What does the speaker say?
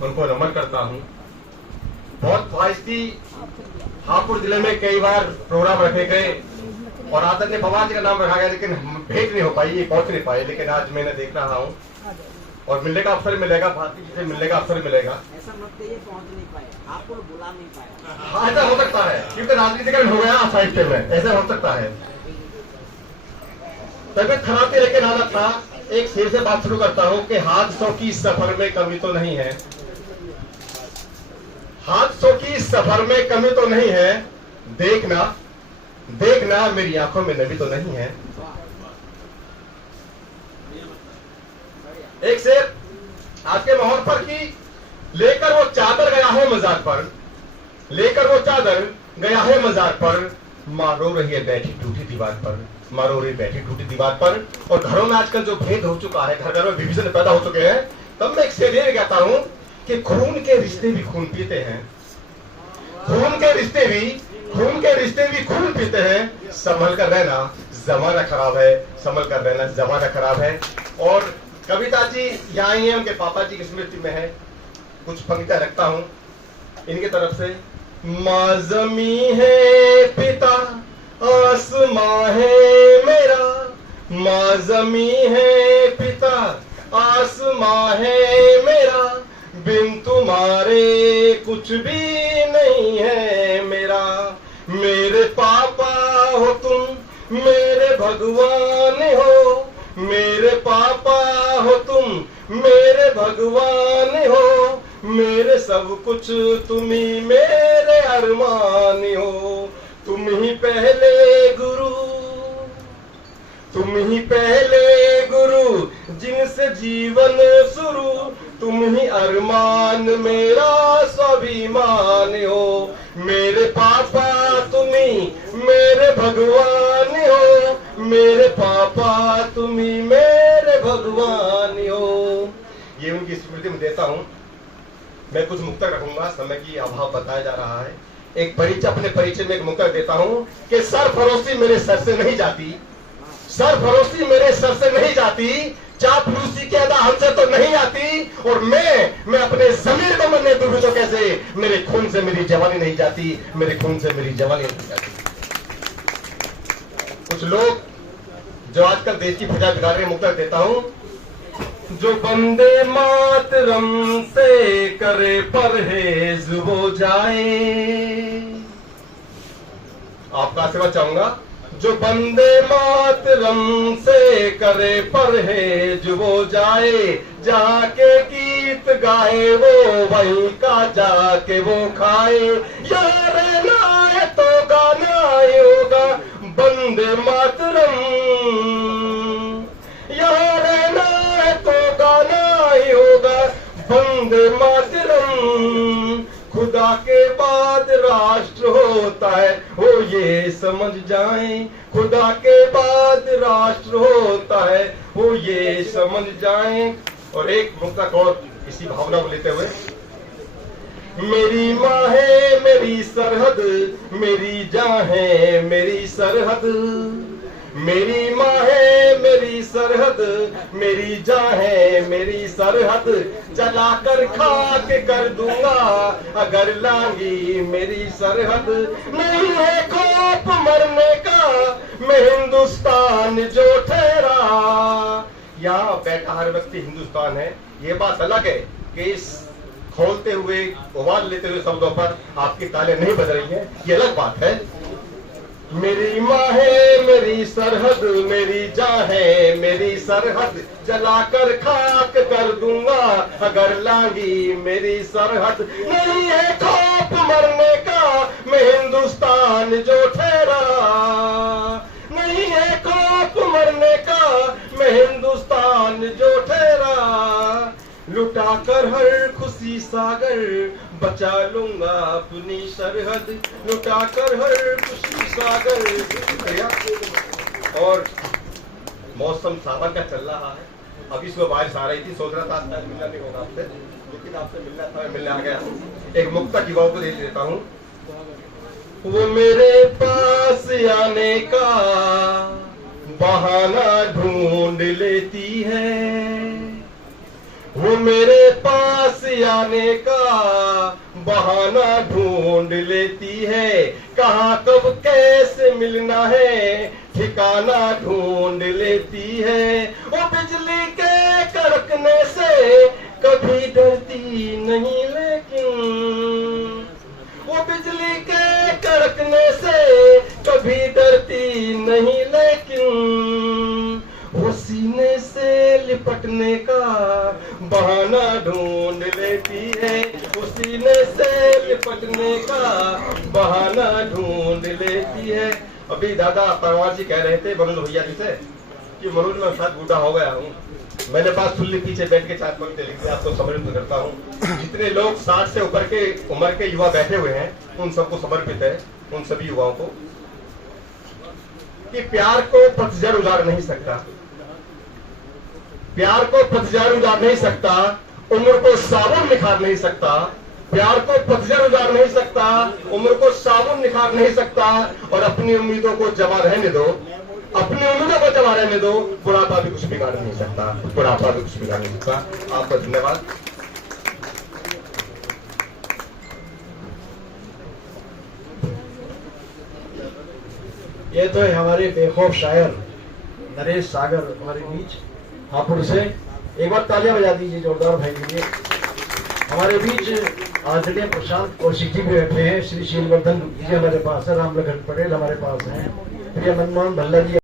उनको नमन करता हूँ। बहुत ख्वाहिश थी, हापुड़ जिले में कई बार प्रोग्राम रखे गए और आदरणीय भगवान जी का नाम रखा गया, लेकिन भेंट नहीं हो पाई, पहुंच नहीं पाए। लेकिन आज मैंने देख रहा हूँ और मिलने का अवसर मिलेगा, भारती जी से मिलने का अवसर मिलेगा। ऐसा मत कहिए पहुंच नहीं पाए, आपको बुला नहीं पाया। हाँ, ऐसा हो सकता है क्योंकि राजनीतिकरण हो गया साहित्य में, ऐसा हो सकता है। तबियत खराब थी लेकिन आना था। एक शेर से बात शुरू करता हूँ कि हादसों की सफर में कमी तो नहीं है, हादसों की सफर में कमी तो नहीं है, देखना देखना मेरी आंखों में नमी तो नहीं है। एक शेर आज के माहौल पर की, लेकर वो चादर गया है मजार पर, लेकर वो चादर गया है मजार पर, माँ रो रही है बैठी टूटी दीवार पर, माँ रो रही बैठी टूटी दीवार पर। और घरों में आजकल जो भेद हो चुका है, घर घर में विभाजन पैदा हो चुके हैं, तब मैं एक शेर ये कहता हूं कि खून के रिश्ते भी खून पीते हैं, खून के रिश्ते भी खून पीते हैं। संभल कर रहना जमाना खराब है, संभल कर रहना जमाना खराब है। और कविता जी यहाँ आई है, उनके पापा जी की स्मृति में है, कुछ पंक्तियां रखता हूं इनकी तरफ से। माँ जमी है पिता आसमां है मेरा, माँ जमी है पिता आसमां है मेरा, बिन तुम्हारे कुछ भी नहीं है मेरा। मेरे पापा हो तुम, मेरे भगवान हो, मेरे पापा हो तुम, मेरे भगवान हो, मेरे सब कुछ तुम ही मेरे अरमान हो। तुम ही पहले गुरु, तुम ही पहले गुरु, जिनसे जीवन शुरू, तुम ही अरमान मेरा स्वाभिमान हो। मेरे पापा तुम ही मेरे भगवान हो, मेरे पापा तुम ही मेरे भगवान हो। ये उनकी स्मृति में देता हूं। मैं कुछ मुक्तक रखूंगा, समय की अभाव बताया जा रहा है। एक परिचय, अपने परिचय में एक मुक्तक देता हूं कि सरफरोशी मेरे सर से नहीं जाती, सरफरोशी मेरे सर से नहीं जाती, चापलूसी की अदा हमसे तो नहीं आती। और मैं अपने जमीर को मरने दूं तो कैसे, मेरे खून से मेरी जवानी नहीं जाती, मेरे खून से मेरी जवानी नहीं जाती। कुछ लोग जो आजकल देश की प्रजा बिगाड़ रहे, मुक्तक देता हूं। जो बंदे मातरम से करे परहेज वो जाए, आपका सेवा चाहूंगा। जो बंदे मातरम से करे परहेज वो जाए, जाके गीत गाए वो वहीं का जाके वो खाए। यार ना तो गाना होगा बंदे मातरम, यार ना तो गाना ही होगा बंदे मातरम। खुदा के बाद राष्ट्र होता है वो ये समझ जाएं, खुदा के बाद राष्ट्र होता है वो ये समझ जाएं। और एक मुक्तक और इसी भावना को लेते हुए। मेरी माँ है मेरी सरहद, मेरी जान है मेरी सरहद, मेरी माँ है मेरी सरहद, मेरी जान है मेरी सरहद। जलाकर खाक कर दूंगा अगर लांगी मेरी सरहद। नहीं है खौफ मरने का मैं हिंदुस्तान जो ठहरा। यहाँ बैठा हर व्यक्ति हिंदुस्तान है। ये बात अलग है कि इस खोलते हुए, उबाल लेते हुए शब्दों पर आपकी तालें नहीं बज रही है, ये अलग बात है। मेरी माँ है मेरी सरहद, मेरी जान है मेरी सरहद। जलाकर खाक कर दूंगा अगर लांगी मेरी सरहद। नहीं है खौफ मरने का मैं हिंदुस्तान जो ठहरा, नहीं है खौफ मरने का मैं हिंदुस्तान जो ठहरा। लुटा कर हर खुशी सागर बचा लूंगा अपनी सरहद, लुटा कर हर खुशी सागर। और मौसम सावन का चल रहा है, अभी सुबह बारिश आ रही थी, सोच रहा था आज मिलना नहीं होगा आपसे, लेकिन आपसे मिलना था, मिलने आ गया। एक मुक्तक युवाओं को दे देता हूँ। वो मेरे पास आने का बहाना ढूंढ लेती है, वो वो मेरे पास आने का बहाना ढूंढ लेती है, कहाँ कब कैसे मिलना है ठिकाना ढूंढ लेती है। वो बिजली के कड़कने से कभी डरती नहीं लेकिन, वो बिजली के कड़कने से कभी डरती नहीं लेकिन, वो सीने से लिपटने का बहाना ढूंढ लेती है, वो सीने से लिपटने का बहाना ढूंढ लेती है। अभी दादा परवार जी कह रहे थे मनोज भैया जी से कि मनोज मैं साथ बूढ़ा हो गया हूँ, मैंने बात सुन ली, पीछे बैठ के 4 पंक्ति लिख दी, आपको समर्पित करता हूँ। जितने लोग 60 से ऊपर के उम्र के युवा बैठे हुए हैं उन सबको समर्पित है, उन सभी युवाओं को, कि प्यार को पतझड़ उजाड़ नहीं सकता, प्यार को पतझड़ उजाड़ नहीं सकता, उम्र को साबुन निखार नहीं सकता, प्यार को पतझड़ उजाड़ नहीं सकता, उम्र को साबुन निखार नहीं सकता, और अपनी उम्मीदों को जमा रहने दो, अपनी उम्मीदों को जमा रहने दो, बुढ़ापा भी कुछ बिगाड़ नहीं सकता, बुढ़ापा भी कुछ बिगाड़ नहीं सकता। आपका धन्यवाद। ये तो है हमारे बेखौफ शायर नरेश सागर हमारे बीच हापुड़ से, एक बार तालियां बजा दीजिए जोरदार भाई के लिए। हमारे बीच आदरणीय प्रशांत कौशिक जी भी बैठे हैं, श्री शीलवर्धन जी हमारे पास है, राम लखन पटेल हमारे पास हैं, प्रिय मनमोहन भल्ला जी